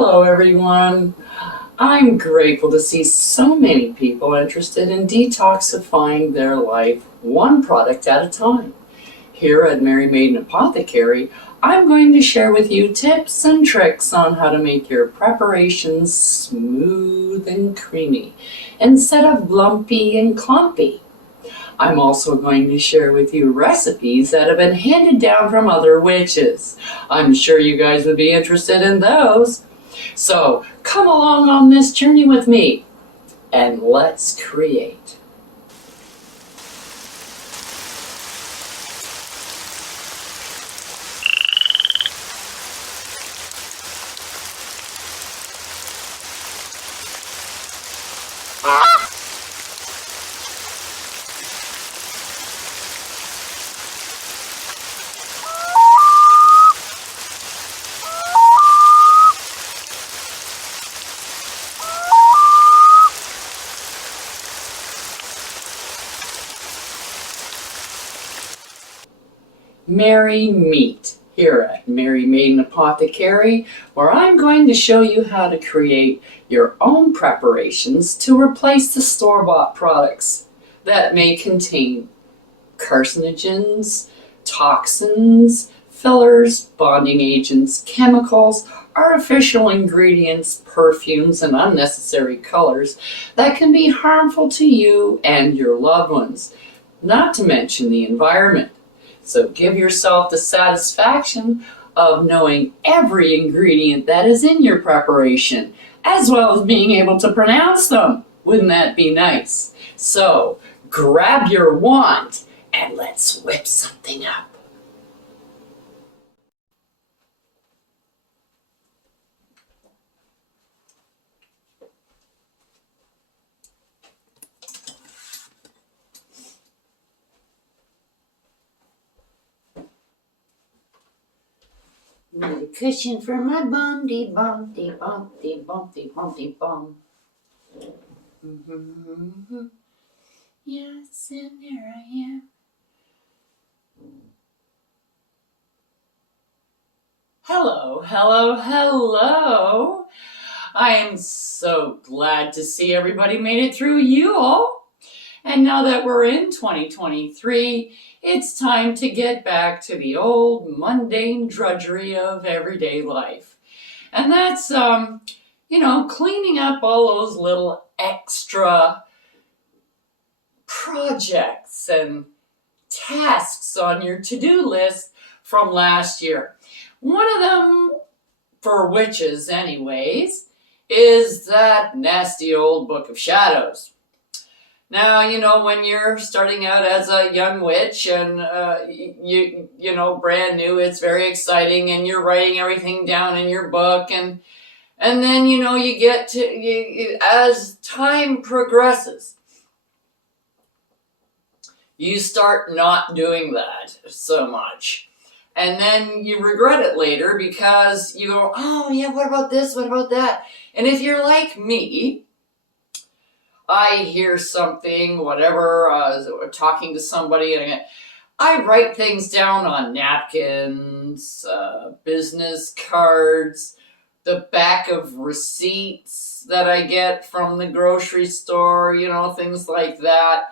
Hello everyone. I'm grateful to see so many people interested in detoxifying their life one product at a time. Here at Mary Maiden Apothecary, I'm going to share with you tips and tricks on how to make your preparations smooth and creamy instead of lumpy and clumpy. I'm also going to share with you recipes that have been handed down from other witches. I'm sure you guys would be interested in those. So come along on this journey with me and let's create. Merry Meet here at Mary Maiden Apothecary, where I'm going to show you how to create your own preparations to replace the store-bought products that may contain carcinogens, toxins, fillers, bonding agents, chemicals, artificial ingredients, perfumes, and unnecessary colors that can be harmful to you and your loved ones, not to mention the environment. So give yourself the satisfaction of knowing every ingredient that is in your preparation, as well as being able to pronounce them. Wouldn't that be nice? So grab your wand and let's whip something up. Need a cushion for my bum, dee bum, dee bum, dee bum, dee bum, dee bum. Yes, and there I am. Hello, hello, hello. I am so glad to see everybody made it through you all. And now that we're in 2023, it's time to get back to the old mundane drudgery of everyday life. And that's, cleaning up all those little extra projects and tasks on your to-do list from last year. One of them, for witches anyways, is that nasty old Book of Shadows. Now, when you're starting out as a young witch and, brand new, it's very exciting and you're writing everything down in your book. And then, you get to, as time progresses, you start not doing that so much. And then you regret it later because you go, oh yeah, what about this? What about that? And if you're like me, I hear something, whatever, talking to somebody, and I write things down on napkins, business cards, the back of receipts that I get from the grocery store, things like that,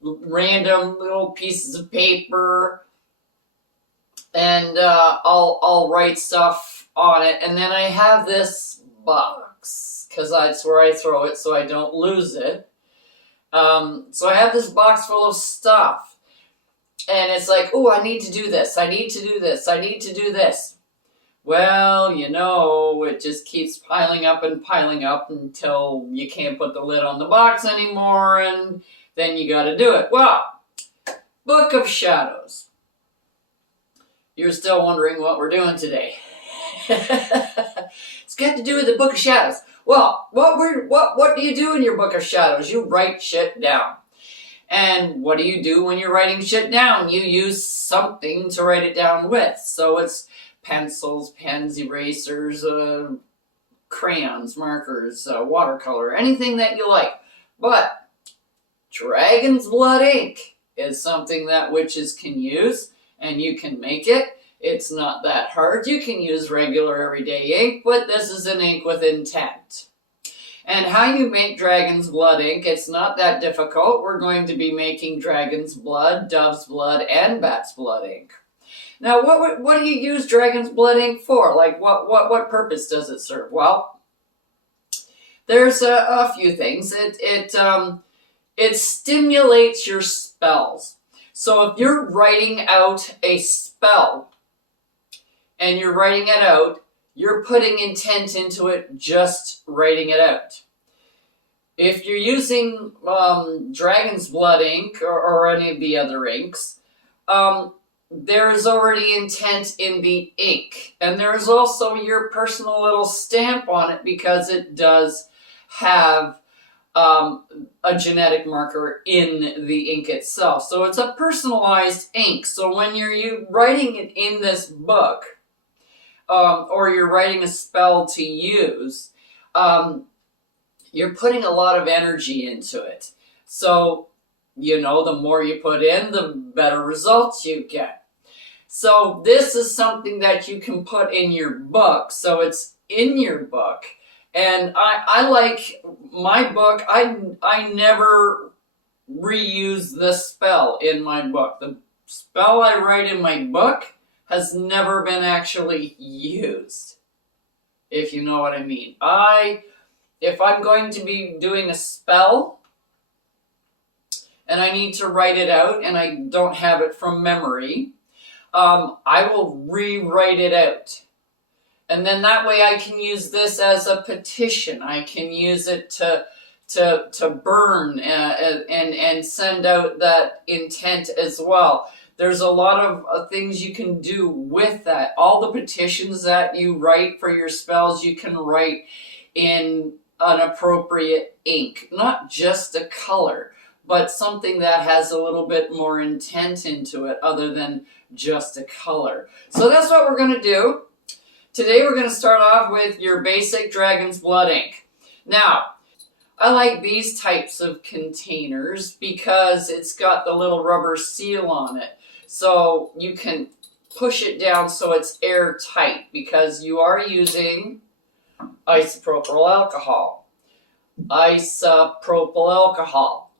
random little pieces of paper, and I'll write stuff on it, and then I have this box, because that's where I throw it so I don't lose it. So I have this box full of stuff, and it's like, oh, I need to do this, I need to do this, I need to do this. Well, it just keeps piling up until you can't put the lid on the box anymore, and then you got to do it. Well, Book of Shadows. You're still wondering what we're doing today. It's got to do with the Book of Shadows. Well, what do you do in your Book of Shadows? You write shit down. And what do you do when you're writing shit down? You use something to write it down with. So it's pencils, pens, erasers, crayons, markers, watercolor, anything that you like. But dragon's blood ink is something that witches can use, and you can make it. It's not that hard. You can use regular everyday ink, but this is an ink with intent. And how you make dragon's blood ink, it's not that difficult. We're going to be making dragon's blood, dove's blood, and bat's blood ink. Now, what do you use dragon's blood ink for? Like, what purpose does it serve? Well, there's a few things. It stimulates your spells. So if you're writing out a spell and you're writing it out, you're putting intent into it just writing it out. If you're using dragon's blood ink or any of the other inks, there is already intent in the ink. And there's also your personal little stamp on it because it does have a genetic marker in the ink itself. So it's a personalized ink. So when you're writing it in this book, or you're writing a spell to use, you're putting a lot of energy into it. So, the more you put in, the better results you get. So this is something that you can put in your book. So it's in your book. And I like my book, I never reuse the spell in my book. The spell I write in my book has never been actually used, if you know what I mean. If I'm going to be doing a spell and I need to write it out and I don't have it from memory, I will rewrite it out. And then that way I can use this as a petition. I can use it to burn and send out that intent as well. There's a lot of things you can do with that. All the petitions that you write for your spells, you can write in an appropriate ink. Not just a color, but something that has a little bit more intent into it other than just a color. So that's what we're going to do. Today we're going to start off with your basic dragon's blood ink. Now, I like these types of containers because it's got the little rubber seal on it. So you can push it down so it's airtight because you are using isopropyl alcohol. Isopropyl alcohol.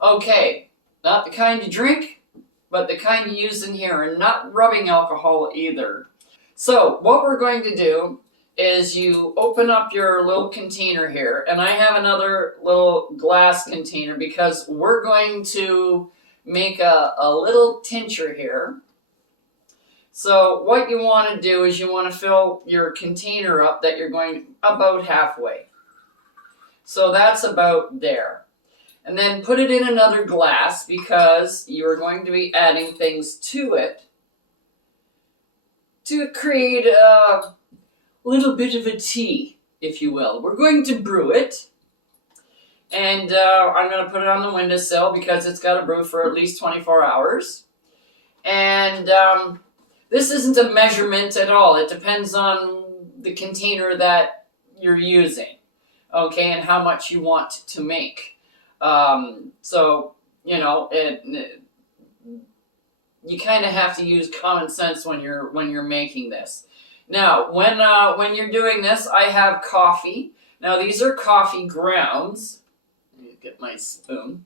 Okay, not the kind you drink, but the kind you use in here, and not rubbing alcohol either. So what we're going to do is you open up your little container here, and I have another little glass container because we're going to make a little tincture here. So what you want to do is you want to fill your container up that you're going about halfway. So that's about there. And then put it in another glass because you're going to be adding things to it to create a little bit of a tea, if you will. We're going to brew it. And I'm going to put it on the windowsill because it's got to brew for at least 24 hours. And this isn't a measurement at all. It depends on the container that you're using, okay, and how much you want to make. So, you kind of have to use common sense when you're making this. Now, when you're doing this, I have coffee. Now, these are coffee grounds. Let me get my spoon.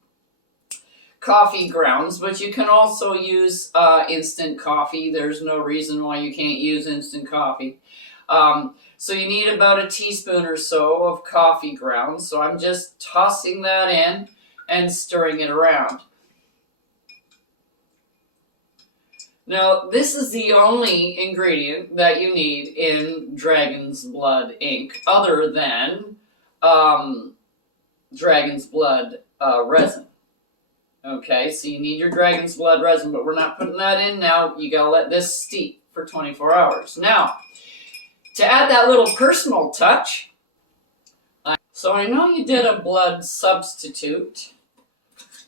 Coffee grounds, but you can also use instant coffee. There's no reason why you can't use instant coffee. So you need about a teaspoon or so of coffee grounds. So I'm just tossing that in and stirring it around. Now, this is the only ingredient that you need in dragon's blood ink other than dragon's blood resin. Okay, so you need your dragon's blood resin, but we're not putting that in now. You gotta let this steep for 24 hours. Now, to add that little personal touch, so I know you did a blood substitute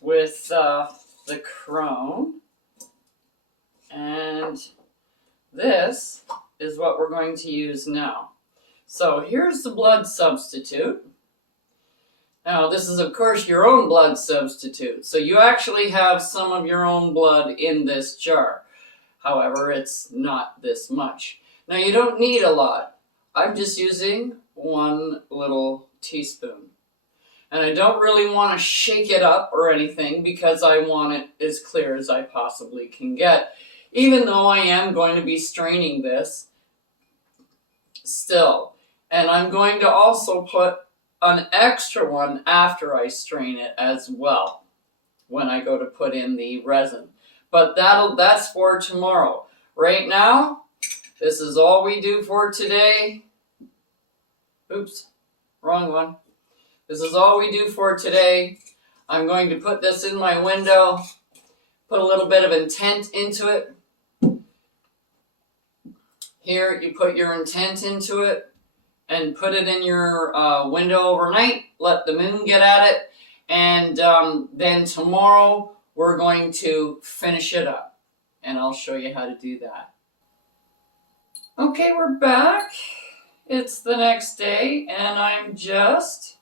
with the crone. And this is what we're going to use now. So here's the blood substitute. Now this is of course your own blood substitute. So you actually have some of your own blood in this jar. However, it's not this much. Now you don't need a lot. I'm just using 1 little teaspoon. And I don't really want to shake it up or anything because I want it as clear as I possibly can get. Even though I am going to be straining this still. And I'm going to also put an extra one after I strain it as well when I go to put in the resin. But that's for tomorrow. Right now, this is all we do for today. Oops, wrong one. This is all we do for today. I'm going to put this in my window, put a little bit of intent into it. Here, you put your intent into it and put it in your window overnight. Let the moon get at it. And then tomorrow, we're going to finish it up. And I'll show you how to do that. Okay, we're back. It's the next day, and I'm just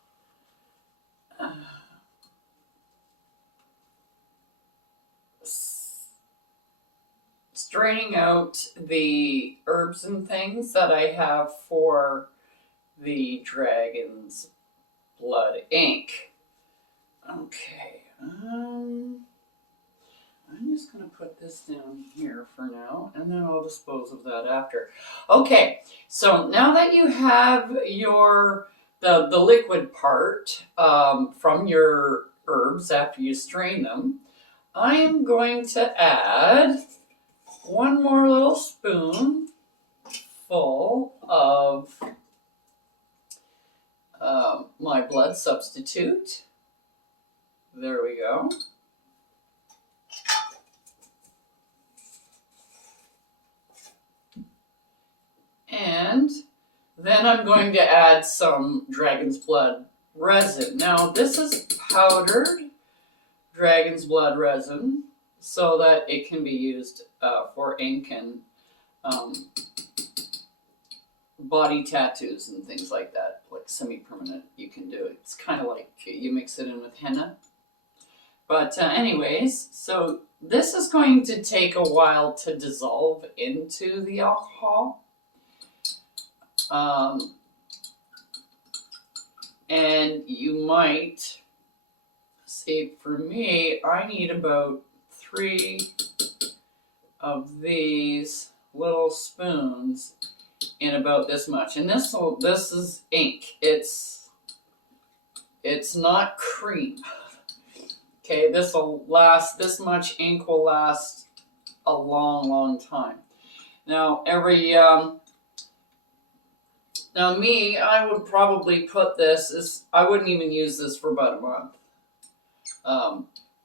straining out the herbs and things that I have for the Dragon's Blood ink. Okay, I'm just going to put this down here for now, and then I'll dispose of that after. Okay, so now that you have the liquid part from your herbs after you strain them, I am going to add 1 more little spoon full of my blood substitute. There we go. And then I'm going to add some Dragon's Blood resin. Now, this is powdered Dragon's Blood resin so that it can be used for ink and body tattoos and things like that, like semi-permanent. You can do it. It's kind of like you mix it in with henna. But anyways, so this is going to take a while to dissolve into the alcohol. And you might see, for me, I need about 3 of these little spoons in about this much. And this is ink. It's not cream. Okay, this much ink will last a long, long time. Now, now me, I would probably put this, I wouldn't even use this for about a month.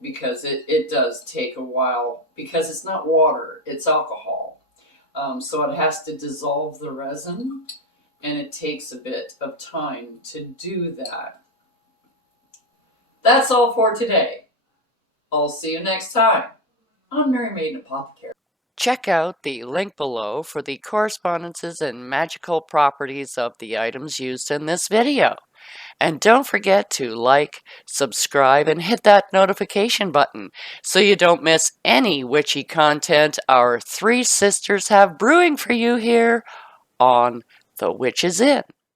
Because it does take a while, because it's not water, it's alcohol. So it has to dissolve the resin, and it takes a bit of time to do that. That's all for today. I'll see you next time on Mary Maiden Apothecary. Check out the link below for the correspondences and magical properties of the items used in this video. And don't forget to like, subscribe, and hit that notification button so you don't miss any witchy content our 3 sisters have brewing for you here on The Witch's Inn.